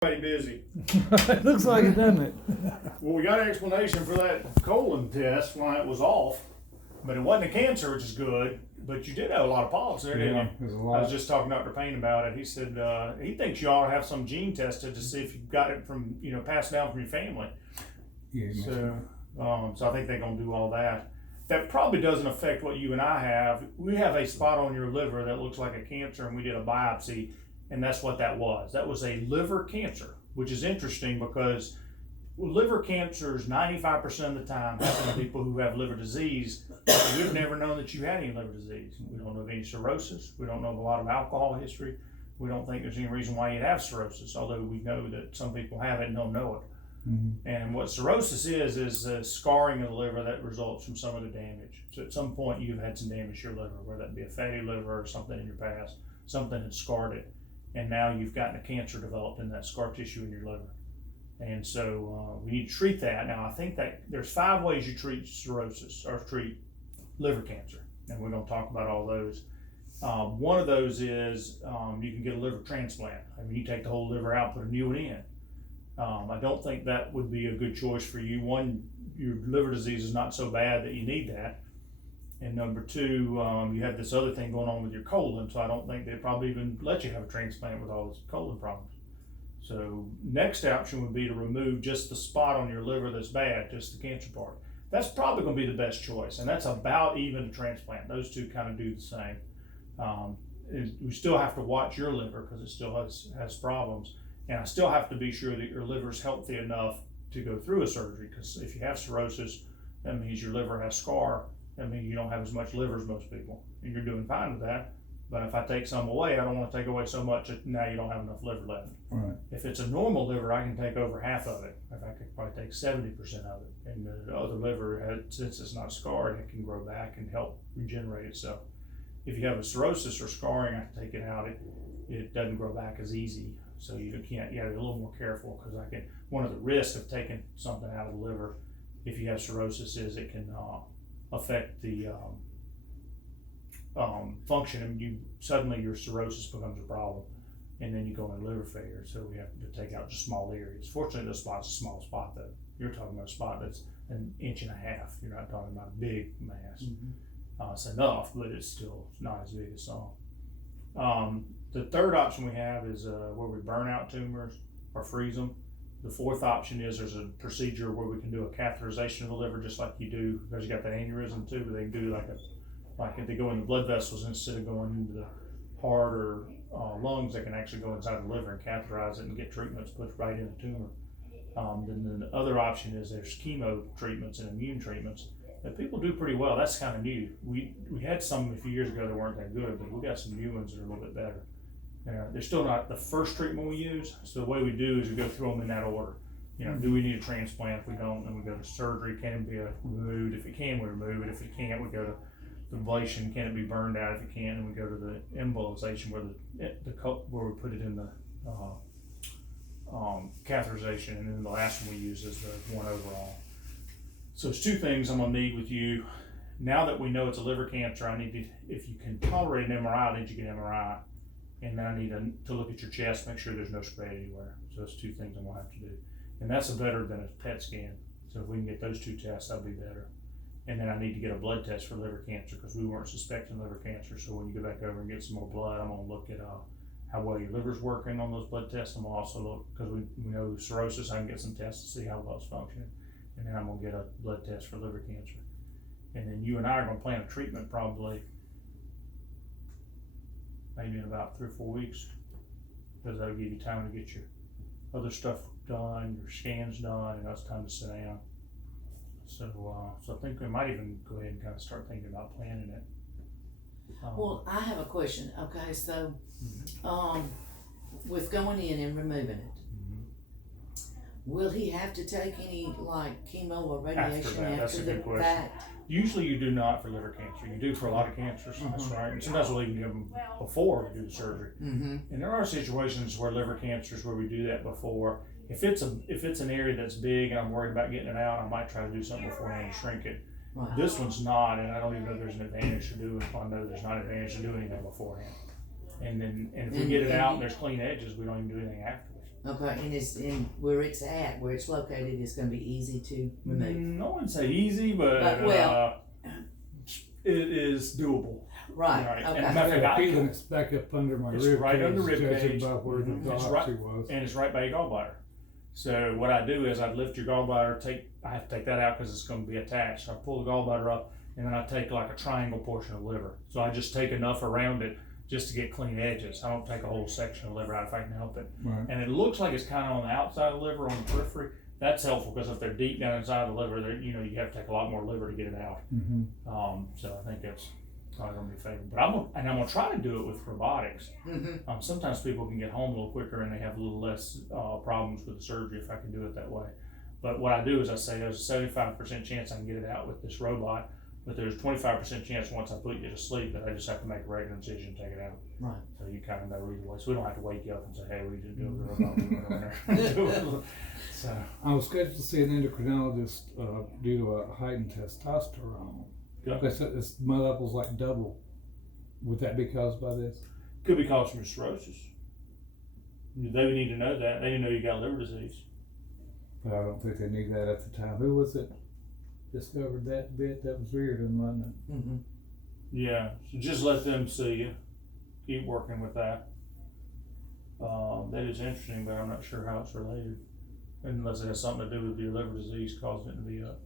Pretty busy. It looks like it, doesn't it? Well, we got an explanation for that colon test why it was off, but it wasn't a cancer, which is good. But you did have a lot of polyps there, didn't you? There's a I lot. was just talking to Dr. Payne about it. He said he thinks you ought to have some gene tested to see if you got it from, passed down from your family. Yeah, So I think they're gonna do all that. That probably doesn't affect what you and I have. We have a spot on your liver that looks like a cancer, and we did a biopsy, and that's what that was. That was a liver cancer, which is interesting because liver cancers 95% of the time happen to people who have liver disease. We've never known that you had any liver disease. We don't know of any cirrhosis. We don't know of a lot of alcohol history. We don't think there's any reason why you'd have cirrhosis, although we know that some people have it and don't know it. Mm-hmm. And what cirrhosis is scarring of the liver that results from some of the damage. So at some point you've had some damage to your liver, whether that be a fatty liver or something in your past, something had scarred it, and now you've gotten a cancer developed in that scar tissue in your liver. And so we need to treat that. Now I think that there's 5 ways you treat cirrhosis or treat liver cancer, and we're going to talk about all those. One of those is you can get a liver transplant. I mean, you take the whole liver out, put a new one in. I don't think that would be a good choice for you. One, your liver disease is not so bad that you need that. And number 2, you have this other thing going on with your colon, so I don't think they'd probably even let you have a transplant with all this colon problems. So next option would be to remove just the spot on your liver that's bad, just the cancer part. That's probably going to be the best choice, and that's about even a transplant. Those two kind of do the same. We still have to watch your liver because it still has problems. And I still have to be sure that your liver's healthy enough to go through a surgery, because if you have cirrhosis, that means your liver has scar. That means you don't have as much liver as most people, and you're doing fine with that. But if I take some away, I don't want to take away so much that now you don't have enough liver left. Right. If it's a normal liver, I can take over half of it. In fact, I could probably take 70% of it. And the other liver, since it's not scarred, it can grow back and help regenerate itself. If you have a cirrhosis or scarring, I can take it out. It doesn't grow back as easy. So you gotta be a little more careful, because one of the risks of taking something out of the liver, if you have cirrhosis, is it can affect the function, and suddenly your cirrhosis becomes a problem, and then you go into liver failure. So we have to take out just small areas. Fortunately, this spot's a small spot though. You're talking about a spot that's 1.5 inches. You're not talking about a big mass. Mm-hmm. It's enough, but it's still not as big as some. The third option we have is where we burn out tumors or freeze them. The 4th option is there's a procedure where we can do a catheterization of the liver, just like you do, because you got that aneurysm too, but they can do like if they go in the blood vessels instead of going into the heart or lungs, they can actually go inside the liver and catheterize it and get treatments put right in the tumor. Then the other option is there's chemo treatments and immune treatments that people do pretty well. That's kind of new. We had some a few years ago that weren't that good, but we got some new ones that are a little bit better. They're still not the first treatment we use. So the way we do is we go through them in that order. Do we need a transplant? If we don't, then we go to surgery. Can it be removed? If it can, we remove it. If it can't, we go to the ablation. Can it be burned out? If it can, then we go to the embolization, where we put it in the catheterization. And then the last one we use is the one overall. So it's 2 things I'm gonna need with you. Now that we know it's a liver cancer, I need to, if you can tolerate an MRI, I need you to get an MRI. And then I need to look at your chest, make sure there's no spread anywhere. So those 2 things I'm gonna have to do. And that's better than a PET scan. So if we can get those 2 tests, that'll be better. And then I need to get a blood test for liver cancer, because we weren't suspecting liver cancer. So when you go back over and get some more blood, I'm gonna look at how well your liver's working on those blood tests. I'm gonna also look, because we know cirrhosis, I can get some tests to see how well it's functioning. And then I'm gonna get a blood test for liver cancer. And then you and I are gonna plan a treatment probably maybe in about 3 or 4 weeks, because that'll give you time to get your other stuff done, your scans done, and that's time to sit down. So I think we might even go ahead and kind of start thinking about planning it. Well, I have a question. Okay, so with going in and removing it, will he have to take any like chemo or radiation That's a good question. fact? Usually you do not for liver cancer. You do for a lot of cancers, that's right. And sometimes we'll even give them before we do the surgery. And there are situations where liver cancers where we do that before. If it's an area that's big and I'm worried about getting it out, I might try to do something beforehand to shrink it. Right. This one's not, and I don't even know if there's an advantage to do it. I know there's not an advantage to do anything beforehand. And if we get it out and there's clean edges, we don't even do anything afterwards. Okay, and it's in where it's located, is gonna be easy to remove. I wouldn't say easy, but Well- it is doable. Right, Right, okay. and I matter of got a fact, feeling it's back up under my It's rib right cage, under rib judging cage. by where the It's right- biopsy was. and it's right by your gallbladder. So what I do is I lift your gallbladder, I have to take that out because it's going to be attached. So I pull the gallbladder up, and then I take like a triangle portion of liver. So I just take enough around it just to get clean edges. I don't take a whole section of liver out if I can help it. Right. And it looks like it's kind of on the outside of the liver, on the periphery. That's helpful because if they're deep down inside the liver, you have to take a lot more liver to get it out. Mm-hmm. So I think that's probably going to be favorable. But I'm going to try to do it with robotics. Mm-hmm. Sometimes people can get home a little quicker and they have a little less problems with the surgery if I can do it that way. But what I do is I say there's a 75% chance I can get it out with this robot, but there's a 25% chance once I put you to sleep that I just have to make a regular incision and take it out. Right. So you kind of know either way. So we don't have to wake you up and say, hey, we just do it with the robot. So I was scheduled to see an endocrinologist due to a heightened testosterone. Yeah. They said my levels like double. Would that be caused by this? could be caused from cirrhosis. They would need to know that. They didn't know you got liver disease. But I don't think they knew that at the time. Who was it discovered that bit? That was Reardon, wasn't it? Mm-hmm. Yeah, so just let them see you. Keep working with that. That is interesting, but I'm not sure how it's related. Unless it has something to do with your liver disease causing it to be up.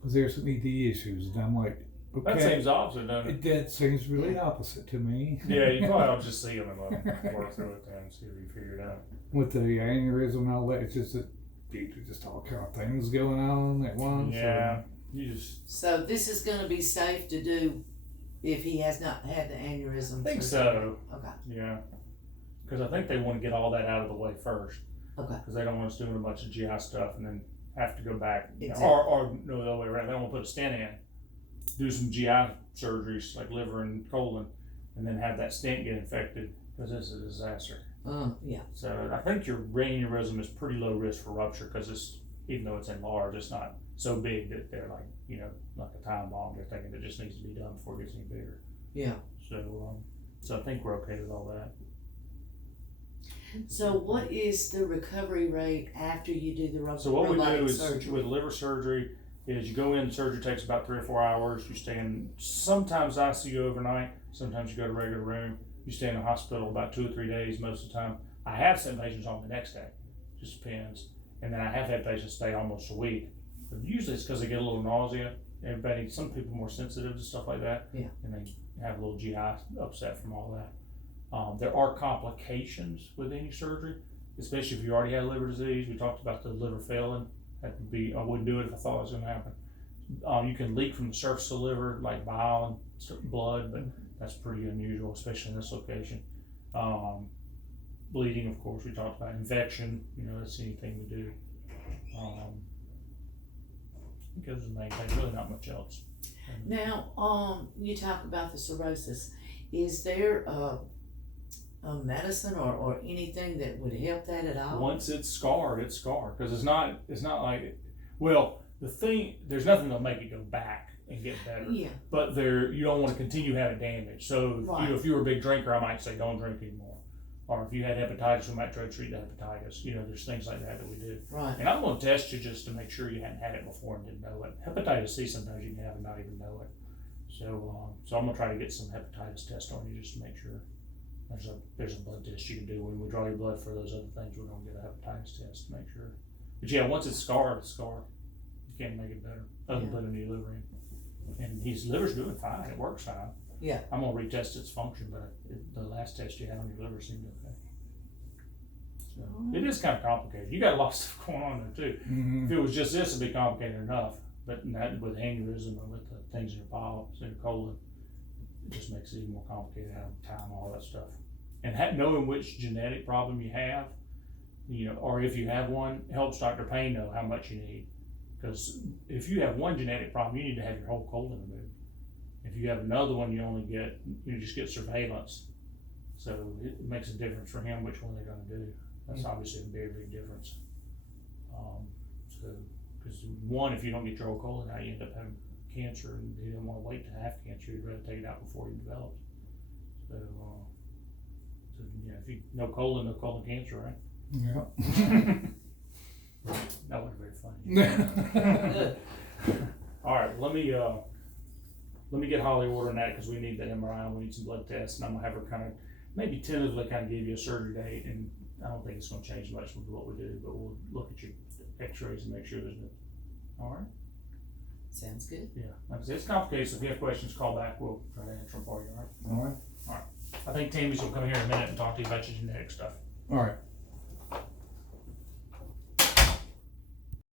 Because there's some ED issues, and I'm like, okay. That seems opposite, doesn't it? That seems really opposite to me. Yeah, you probably ought to just see them and let them work through it then and see if you figure it out. With the aneurysm and all that, it's just that just all kind of things going on at once. Yeah, you just So this is gonna be safe to do if he has not had the aneurysm? I think so. Okay, Yeah, because I think they want to get all that out of the way first. okay. Because they don't want us doing a bunch of GI stuff and then have to go back. Exactly. Or no, the other way around. They don't want to put a stent in, do some GI surgeries like liver and colon, and then have that stent get infected because this is a disaster. Yeah. So I think your aneurysm is pretty low risk for rupture because it's, even though it's enlarged, it's not so big that they're like, like a time bomb. They're thinking it just needs to be done before it gets any bigger. Yeah. So I think we're okay with all that. So what is the recovery rate after you do the So what we do robotic is surgery? with liver surgery is you go in, surgery takes about 3 or 4 hours. You stay in sometimes ICU overnight, sometimes you go to regular room. You stay in the hospital about 2 or 3 days most of the time. I have sent patients home the next day, just depends. And then I have had patients stay almost a week. But usually it's because they get a little nausea. Some people are more sensitive to stuff like that. Yeah. And they have a little GI upset from all that. There are complications with any surgery, especially if you already had liver disease. We talked about the liver failing. That would be, I wouldn't do it if I thought it was going to happen. You can leak from the surface of the liver, like bile and blood, but that's pretty unusual, especially in this location. Bleeding, of course, we talked about. Infection, that's anything we do. I think those are the main things, really not much else. Now, you talk about the cirrhosis. Is there a medicine or anything that would help that at all? Once it's scarred, because it's not like, well, there's nothing that'll make it go back and get better. Yeah. But you don't want to continue having damage. So Right. If you were a big drinker, I might say don't drink anymore. Or if you had hepatitis, we might try to treat the hepatitis. There's things like that we do. Right. And I'm going to test you just to make sure you hadn't had it before and didn't know it. Hepatitis C, sometimes you can have and not even know it. So I'm going to try to get some hepatitis test on you just to make sure. There's a blood test you can do when we draw your blood for those other things. We're going to get a hepatitis test to make sure. But yeah, once it's scarred, it's scarred. You can't make it better other than put a new liver in. And his liver's doing fine. It works fine. Yeah. I'm going to retest its function, but the last test you had on your liver seemed okay. So it is kind of complicated. You got a lot of stuff going on there too. Mm-hmm. If it was just this, it'd be complicated enough. But not with aneurysm or with the things in your bile, in your colon, it just makes it even more complicated. Having time, all that stuff, and knowing which genetic problem you have, or if you have one, helps Dr. Payne know how much you need. Because if you have one genetic problem, you need to have your whole colon removed. If you have another one, you just get surveillance. So it makes a difference for him which one they're going to do. That's obviously a very big difference. Because one, if you don't get your whole colon out, you end up having cancer, and he didn't want to wait to have cancer. He'd rather take it out before he develops. So if you no colon cancer, right? Yeah. That wasn't very funny. Good. All right, let me get Holly ordering that, because we need that MRI, we need some blood tests, and I'm gonna have her kind of, maybe tentatively kind of give you a surgery date, and I don't think it's gonna change much with what we do, but we'll look at your x-rays and make sure there's no, all right? Sounds good. Yeah, like I said, it's complicated, so if you have questions, call back, we'll try to answer them for you, all right? All right. I think Tammy's gonna come here in a minute and talk to you about your genetic stuff. All right.